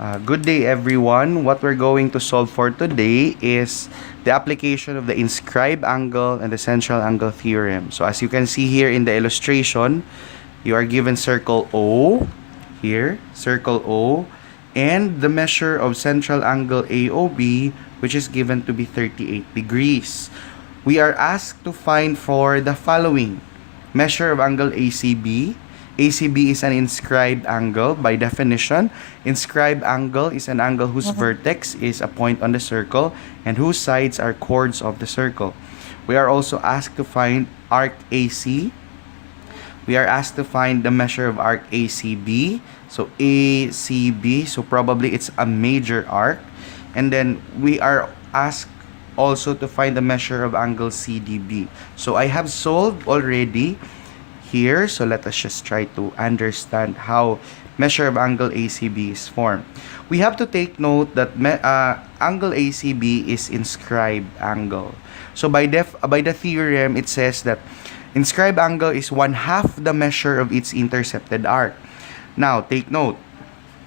Good day, everyone. What we're going to solve for today is the application of the inscribed angle and the central angle theorem. So as you can see here in the illustration, you are given circle O, here, circle O, and the measure of central angle AOB, which is given to be 38 degrees. We are asked to find for the following: measure of angle ACB. ACB is an inscribed angle. By definition, inscribed angle is an angle whose vertex is a point on the circle and whose sides are chords of the circle. We are also asked to find arc AC. We are asked to find the measure of arc ACB. So ACB, so probably it's a major arc. And then we are asked also to find the measure of angle CDB. So I have solved already here, so let us just try to understand how measure of angle ACB is formed. We have to take note that angle ACB is inscribed angle. So by the theorem, it says that inscribed angle is 1/2 the measure of its intercepted arc. Now take note,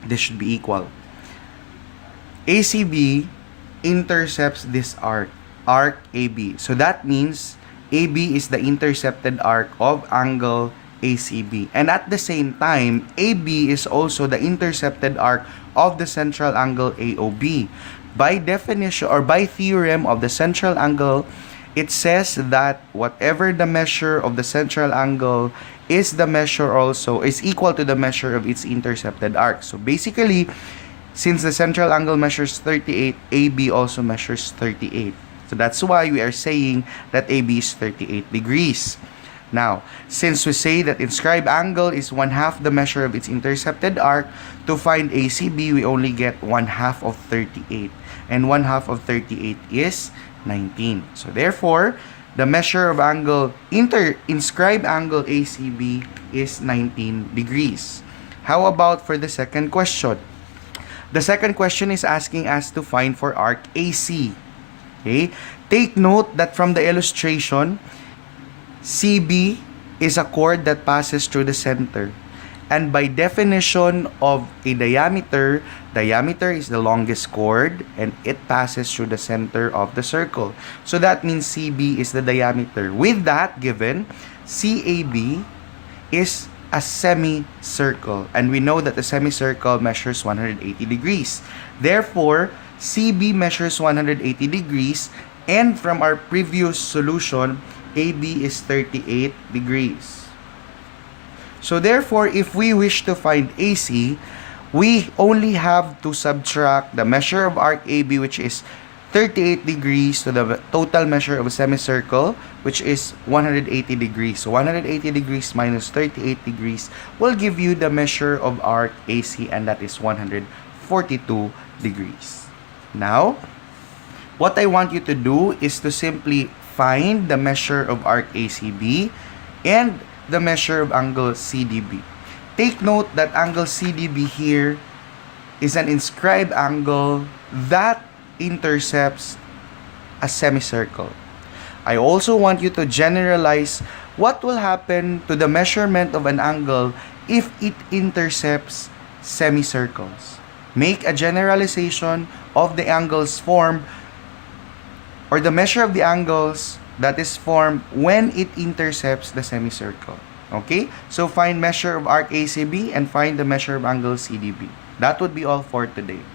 this should be equal. ACB intercepts this arc AB. So that means AB is the intercepted arc of angle ACB. And at the same time, AB is also the intercepted arc of the central angle AOB. By definition or by theorem of the central angle, it says that whatever the measure of the central angle is the measure also is equal to the measure of its intercepted arc. So basically, since the central angle measures 38, AB also measures 38. So that's why we are saying that AB is 38 degrees. Now, since we say that inscribed angle is 1/2 the measure of its intercepted arc, to find ACB, we only get 1/2 of 38. And 1/2 of 38 is 19. So therefore, the measure of angle, inscribed angle ACB is 19 degrees. How about for the second question? The second question is asking us to find for arc AC. Okay? Take note that from the illustration, CB is a chord that passes through the center. And by definition of a diameter, diameter is the longest chord and it passes through the center of the circle. So that means CB is the diameter. With that given, CAB is a semicircle. And we know that the semicircle measures 180 degrees. Therefore, CB measures 180 degrees, and from our previous solution, AB is 38 degrees. So therefore, if we wish to find AC, we only have to subtract the measure of arc AB, which is 38 degrees, to the total measure of a semicircle, which is 180 degrees. So 180 degrees minus 38 degrees will give you the measure of arc AC, and that is 142 degrees. Now, what I want you to do is to simply find the measure of arc ACB and the measure of angle CDB. Take note that angle CDB here is an inscribed angle that intercepts a semicircle. I also want you to generalize what will happen to the measurement of an angle if it intercepts semicircles. Make a generalization of the angles formed or the measure of the angles that is formed when it intercepts the semicircle. Okay? So find measure of arc ACB and find the measure of angle CDB. That would be all for today.